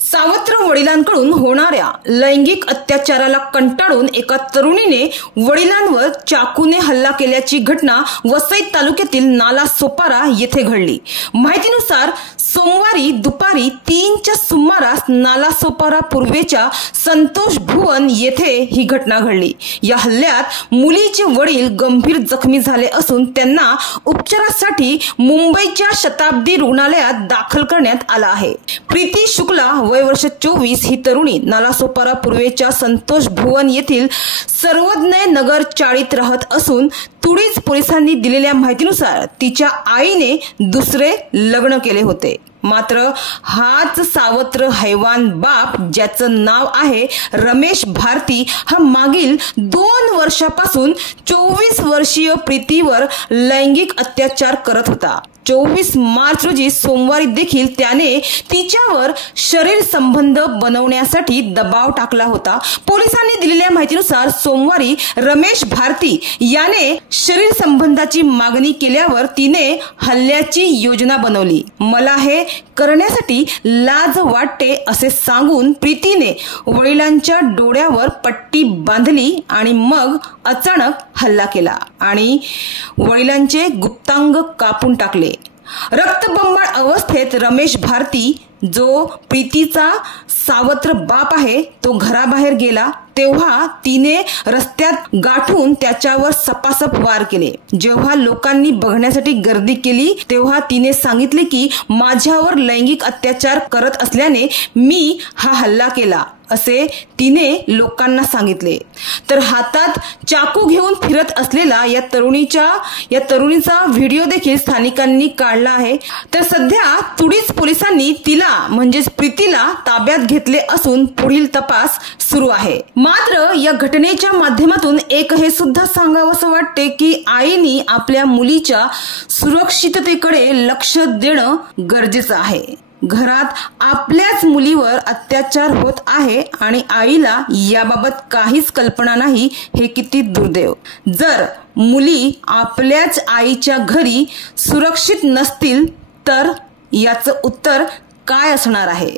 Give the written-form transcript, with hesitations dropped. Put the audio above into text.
सावत्र वडिलांकडून होणाऱ्या लैंगिक अत्याचाराला कंटाळून एका तरुणीने वडिलांवर चाकूने हल्ला केल्याची घटना वसई तालुक्यातील नालासोपारा येथे घडली। माहितीनुसार सोमवारी दुपारी 3च्या सुमारास नालासोपारा पूर्वेच्या संतोष भुवन येथे ही घटना घडली। या हल्ल्यात मुलीचे वडील गंभीर जखमी झाले असून त्यांना उपचारासाठी मुंबईच्या शताब्दी रुग्णालयात दाखल करण्यात आला आहे। प्रीती शुक्ला वय वर्ष 24 ही तरुणी नालासोपारा पूर्वेच्या संतोष भुवन येथील सर्वज्ञ नगर चाळीत राहत असून तुडीज पोलिसांनी दिलेल्या माहितीनुसार तिच्या आईने दुसरे लग्न केले होते। मात्र हाच सावत्र हैवान बाप ज्याचं नाव आहे रमेश भारती हा मागील 2 वर्षापासून 24 वर्षीय प्रीतीवर लैंगिक अत्याचार करत होता। 24 मार्च रोजी सोमवारी देखील त्याने तिच्यावर शरीर संबंध बनवण्यासाठी दबाव टाकला होता। पोलिसांनी दिलेल्या माहितीनुसार सोमवारी रमेश भारती याने शरीर संबंधाची मागणी केल्यावर तिने हल्ल्याची योजना बनवली। मला हे करण्यासाठी लाज वाटते असे सांगून प्रीतीने वडिलांच्या डोळ्यावर पट्टी बांधली आणि मग अचानक हल्ला केला आणि वडिलांचे गुप्तांग कापून टाकले। रक्तबंबाळ अवस्थेत रमेश भारती जो प्रीतीचा सावत्र बाप आहे तो घराबाहेर गेला तेव्हा तिने रस्त्यात गाठून त्याच्यावर सपासप वार केले। जेव्हा लोकांनी बघण्यासाठी गर्दी केली तेव्हा तिने सांगितले की माझ्यावर लैंगिक अत्याचार करत असल्याने मी हा हल्ला केला असे तिने लोकांना सांगितले। तर हातात चाकू घेऊन फिरत असलेला या तरुणीचा व्हिडिओ देखील स्थानिकांनी काढला आहे। तर सध्या तुडीज पोलिसांनी तिला म्हणजेच प्रीतीला ताब्यात घेतले असून पुढील तपास सुरू आहे। मात्र या घटनेच्या माध्यमातून एक हे सुद्धा सांगावंसं वाटते की आईनी आपल्या मुलीच्या सुरक्षिततेकडे लक्ष देणं गरजेचं आहे। घरात आपल्याच मुलीवर अत्याचार होत आहे आणि आईला याबाबत काहीच कल्पना नाही, हे किती दुर्दैव। जर मुली आपल्याच आईच्या घरी सुरक्षित नसतील तर याचं उत्तर काय असणार आहे।